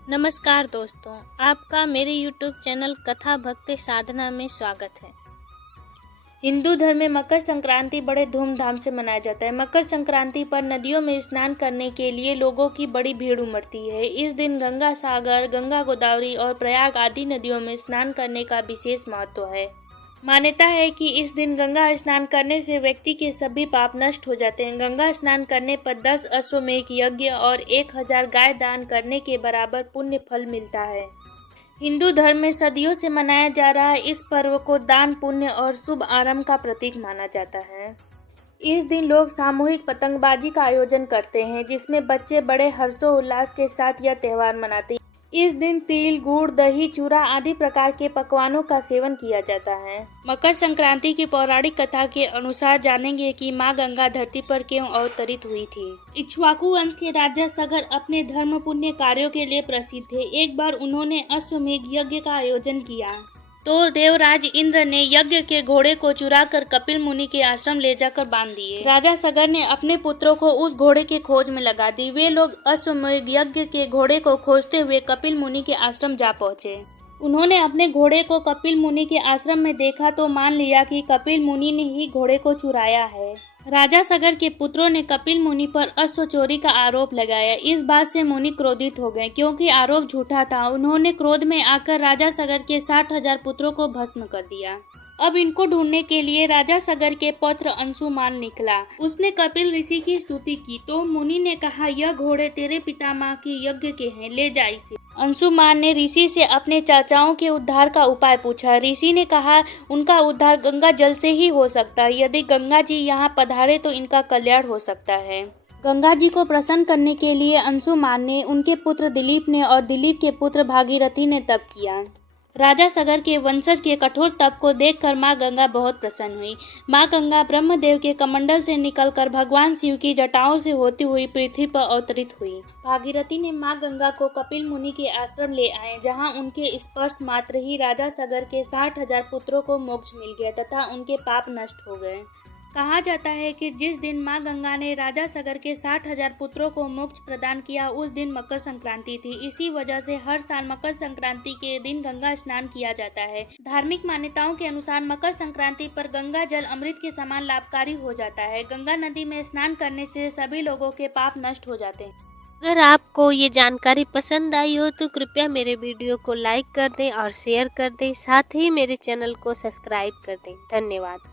नमस्कार दोस्तों, आपका मेरे YouTube चैनल कथा भक्ति साधना में स्वागत है। हिंदू धर्म में मकर संक्रांति बड़े धूमधाम से मनाया जाता है। मकर संक्रांति पर नदियों में स्नान करने के लिए लोगों की बड़ी भीड़ उमड़ती है। इस दिन गंगा सागर, गंगा गोदावरी और प्रयाग आदि नदियों में स्नान करने का विशेष महत्व है। मान्यता है कि इस दिन गंगा स्नान करने से व्यक्ति के सभी पाप नष्ट हो जाते हैं। गंगा स्नान करने पर 10 अश्वमेध यज्ञ और 1000 गाय दान करने के बराबर पुण्य फल मिलता है। हिंदू धर्म में सदियों से मनाया जा रहा इस पर्व को दान, पुण्य और शुभ आरंभ का प्रतीक माना जाता है। इस दिन लोग सामूहिक पतंगबाजी का आयोजन करते हैं, जिसमें बच्चे बड़े हर्षोल्लास के साथ यह त्योहार मनाते हैं। इस दिन तिल, गुड़, दही, चूरा आदि प्रकार के पकवानों का सेवन किया जाता है। मकर संक्रांति की पौराणिक कथा के अनुसार जानेंगे कि माँ गंगा धरती पर क्यों अवतरित हुई थी। इक्ष्वाकु वंश के राजा सगर अपने धर्म पुण्य कार्यों के लिए प्रसिद्ध थे। एक बार उन्होंने अश्वमेध यज्ञ का आयोजन किया तो देवराज इंद्र ने यज्ञ के घोड़े को चुराकर कपिल मुनि के आश्रम ले जाकर बांध दिए। राजा सगर ने अपने पुत्रों को उस घोड़े के खोज में लगा दी। वे लोग अश्वमेध यज्ञ के घोड़े को खोजते हुए कपिल मुनि के आश्रम जा पहुंचे। उन्होंने अपने घोड़े को कपिल मुनि के आश्रम में देखा तो मान लिया कि कपिल मुनि ने ही घोड़े को चुराया है। राजा सगर के पुत्रों ने कपिल मुनि पर अश्व चोरी का आरोप लगाया। इस बात से मुनि क्रोधित हो गए, क्योंकि आरोप झूठा था। उन्होंने क्रोध में आकर राजा सगर के 60,000 पुत्रों को भस्म कर दिया। अब इनको ढूंढने के लिए राजा सगर के पुत्र अंशुमान निकला। उसने कपिल ऋषि की स्तुति की तो मुनि ने कहा, यह घोड़े तेरे पितामह के यज्ञ के हैं, ले जा इसे। अंशुमान ने ऋषि से अपने चाचाओं के उद्धार का उपाय पूछा। ऋषि ने कहा, उनका उद्धार गंगा जल से ही हो सकता है। यदि गंगा जी यहाँ पधारे तो इनका कल्याण हो सकता है। गंगा जी को प्रसन्न करने के लिए अंशुमान ने, उनके पुत्र दिलीप ने और दिलीप के पुत्र भागीरथी ने तप किया। राजा सगर के वंशज के कठोर तप को देखकर माँ गंगा बहुत प्रसन्न हुई। माँ गंगा ब्रह्मदेव के कमंडल से निकलकर भगवान शिव की जटाओं से होती हुई पृथ्वी पर अवतरित हुई। भागीरथी ने माँ गंगा को कपिल मुनि के आश्रम ले आए, जहाँ उनके स्पर्श मात्र ही राजा सगर के 60,000 पुत्रों को मोक्ष मिल गया तथा उनके पाप नष्ट हो गए। कहा जाता है कि जिस दिन माँ गंगा ने राजा सगर के 60,000 पुत्रों को मोक्ष प्रदान किया, उस दिन मकर संक्रांति थी। इसी वजह से हर साल मकर संक्रांति के दिन गंगा स्नान किया जाता है। धार्मिक मान्यताओं के अनुसार मकर संक्रांति पर गंगा जल अमृत के समान लाभकारी हो जाता है। गंगा नदी में स्नान करने से सभी लोगों के पाप नष्ट हो जाते हैं। अगर आपको ये जानकारी पसंद आई हो तो कृपया मेरे वीडियो को लाइक कर दें और शेयर कर दें। साथ ही मेरे चैनल को सब्सक्राइब कर दें। धन्यवाद।